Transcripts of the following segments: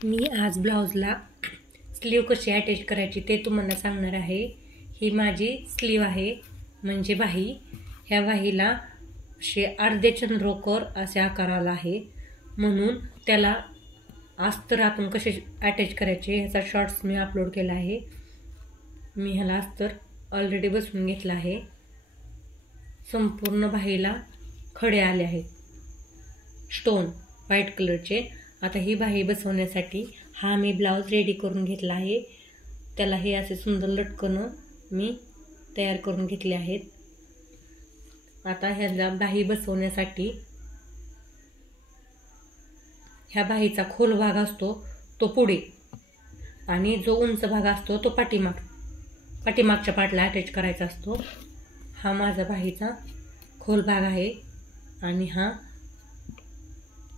मी आज ब्लाउजला स्लीव कशी अटॅच करायची ते तुम्हाला सांगणार आहे। ही माझी स्लीव आहे म्हणजे बाही। ह्या बाहीला असे अर्धे चंद्रोकोर असे आकार आला आहे, म्हणून त्याला अस्तर आपण कसे अटॅच करायचे ह्याचा शॉर्ट्स मी अपलोड केला आहे। मी ह्याला अस्तर ऑलरेडी बसवून घेतला आहे। संपूर्ण बाहीला खडे आले आहेत, स्टोन व्हाईट कलरचे। आता ही बाही बसवण्यासाठी हा मी ब्लाउज रेडी करून घेतला आहे। त्याला हे असे सुंदर लटकन मी तयार करून घेतले आहेत। आता ह्याला बाही बसवण्यासाठी ह्या बाहीचा खोल भाग असतो तो पुढे आणि जो उंच भाग असतो तो पाठीमागच्या पार्टला अटॅच करायचा असतो। हा माझा बाहीचा खोल भाग आहे आणि हा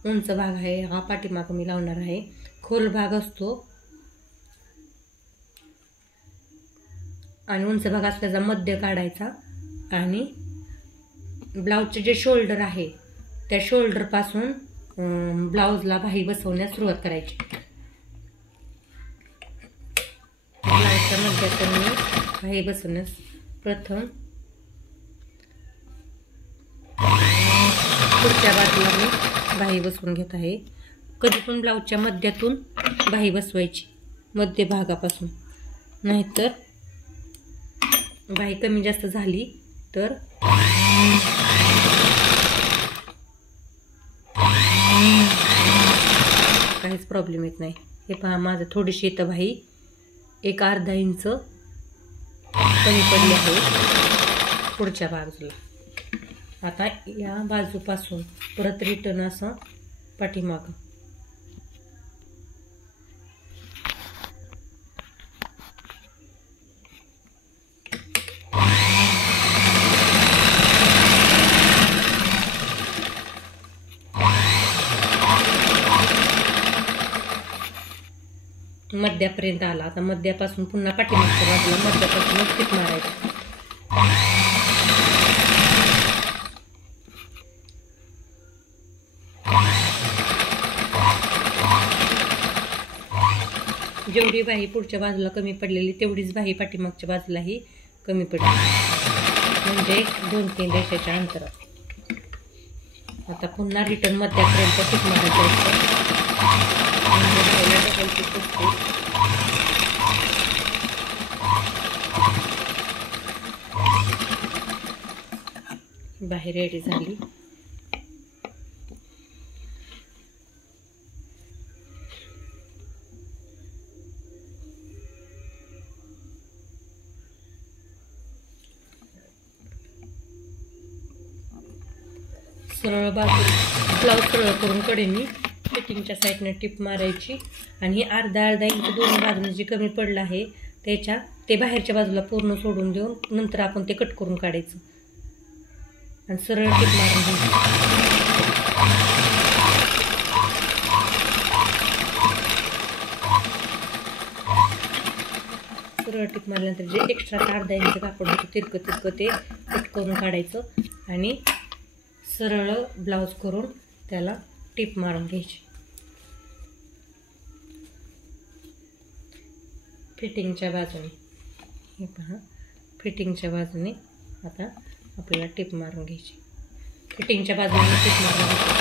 उंच भाग आहे। हा पाठीमाग मी लावणार आहे। खोल भाग असतो आणि उंच भाग असल्याचा मध्य काढायचा आणि ब्लाउजचे जे शोल्डर आहे त्या शोल्डर पासून ब्लाउजला बाही बसवण्यास सुरुवात करायची। ब्लाउजच्या मध्यातून मी बाही बसवण्यास प्रथम पुढच्या बाजूला मी बाही बसवून घेत आहे। कधी पण ब्लाउजच्या मध्यातून बाही बसवायची, मध्य भागापासून, नाहीतर बाही कमी जास्त झाली तर काहीच प्रॉब्लेम येत नाही। हे पहा, माझं थोडीशी इथं बाही एक अर्धा इंच कमी पडली आहे पुढच्या बाजूला। आता या बाजूपासून परत रिटर्न असं पाठीमाग मध्यापर्यंत आला। आता मध्यापासून पुन्हा पाठीमागच्या बाजूला मध्यापासून टिप मारायची। जेवढी बाही पुढच्या बाजूला कमी पडलेली तेवढीच बाही पाठीमागच्या बाजूलाही कमी पडली, म्हणजे 2-3 रेषेच्या अंतरात। आता पुन्हा रिटर्न मध्यापर्यंत टिप मारायचं बाही रेडी झाली। सरळ बाजू ब्लाउज सरळ करून कडेनी फिटिंगच्या साईडने टिप मारायची आणि ही अर्धा इंच दोन्ही बाजूने जे कमी पडलं आहे ते बाहेरच्या बाजूला पूर्ण सोडून देऊन नंतर आपण ते कट करून काढायचं आणि सरळ टिप मारून घ्यायची। सरळ टिप मारल्यानंतर जे एक्स्ट्रा अर्धा इंच कापड होतं तिरकं ते कट करून काढायचं आणि सरळ ब्लाउज करून त्याला टिप मारून घ्यायची। फिटिंगच्या बाजूने हे पहा, फिटिंगच्या बाजूने आता आपल्याला टिप मारून घ्यायची। फिटिंगच्या बाजूने टिप मारून घ्यायची।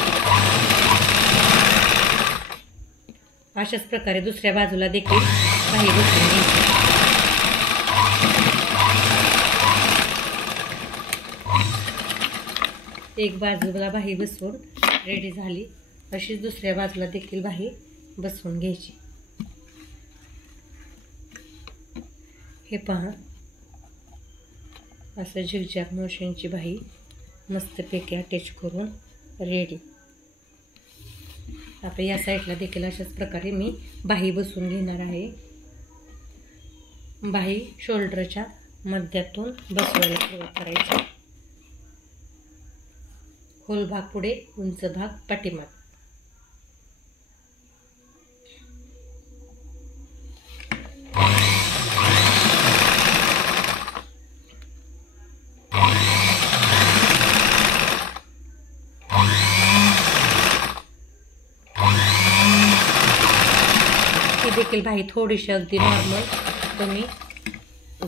अशाच प्रकारे दुसऱ्या बाजूला देखील बाही बसवून घ्यायची। एक बाजूला बाही बसवून रेडी झाली, अशीच दुसऱ्या बाजूला देखील बाही बसवून घ्यायची। हे पहा, असं झिगझॅग मोशनची बाही मस्तपैकी अटॅच करून रेडी। आता या साईडला देखील अशाच प्रकारे मी बाही बसवून घेणार आहे। बाही शोल्डरच्या मध्यातून बसवायला सुरुवात करायची। खोल भाग पुढे, उंच भाग पाठीमाग। देखील बाही थोडीशी अगदी नॉर्मल कमी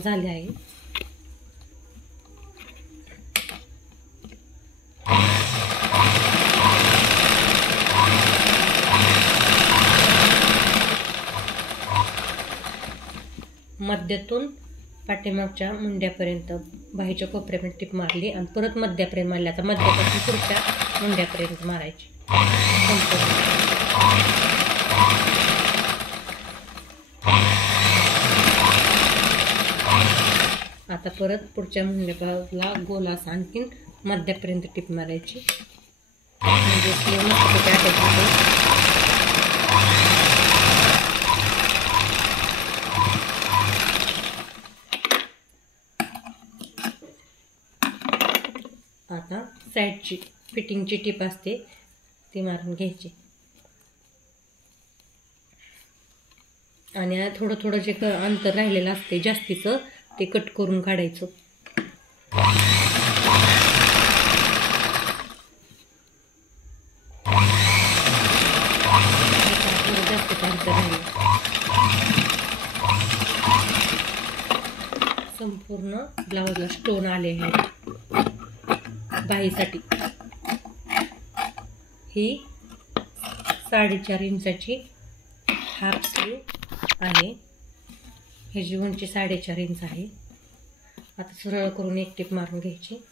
झाली आहे. मध्यातून पाठीमागच्या मुंड्यापर्यंत बाहीच्या कोपऱ्यापर्यंत टिप मारली आणि परत मध्यापर्यंत मारली. आता मध्यापासून पुढच्या मुंड्यापर्यंत मारायची. आता परत पुढच्या मुंड्याला गोल असा आणखीन मध्यापर्यंत टिप मारायची. म्हणजे स्लीव मस्तपैकी अटॅच होते. आता साईडची फिटिंगची टिप असते ती मारून घ्यायची आणि थोडं थोडं जे अंतर राहिलेलं असते जास्तीचं ते कट करून काढायचं. जास्त अंतर राहिले. संपूर्ण ब्लाऊजला स्टोन आले आहेत बाहीसाठी. ही 4.5 इंचाची हाफ स्लीव आहे. ह्याची उंची 4.5 इंच आहे. आता सरळ करून एक टिप मारून घ्यायची.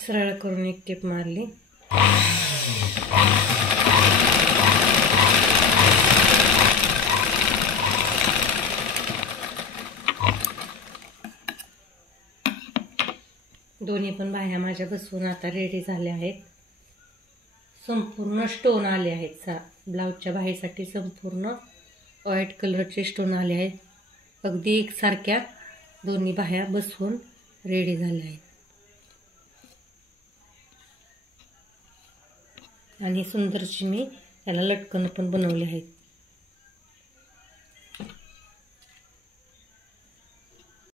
सरळ करून एक टिप मारली. दोन्ही पण बाह्या माझ्या बसवून आता रेडी झाल्या आहेत. संपूर्ण स्टोन आले आहेत. ब्लाऊजच्या बाहीसाठी संपूर्ण व्हाईट कलरचे स्टोन आले आहेत. अगदी एकसारख्या दोन्ही बाह्या बसवून रेडी झाल्या आहेत. आणि सुंदरशी मी याला लटकन पण बनवले आहेत.